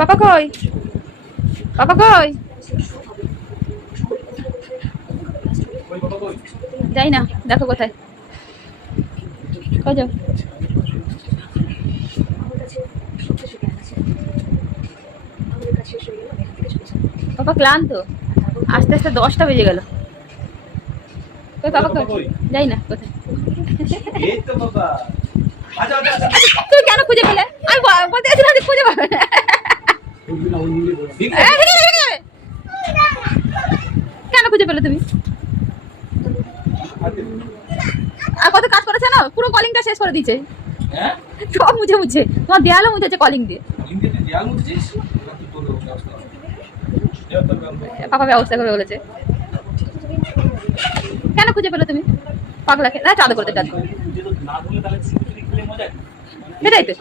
পাপা কই? পাপা কই? যাই না, দেখো কোথায়। কই যাও? পাপা ক্লান্ত, আস্তে আস্তে 10টা বেজে গেল। কই পাপা কই? যাই না, কোথায়? তুই কেন খুঁজে পেলে? আমি বলতে চাইছিলাম যে খুঁজে পাবে। কেন খুঁজে পেলে তুমি? আর কত কাজ করেছে না, পুরো কলিংটা শেষ করে দিয়েছে। সব মুছে মুছে তোমার দেয়ালও মুছেছে কলিং দিয়ে। পাপা ব্যবস্থা করে বলেছে। কেন খুঁজে পেলে তুমি? পাগলাকে না চাঁদ করতে চাঁদ। সেটাই তো।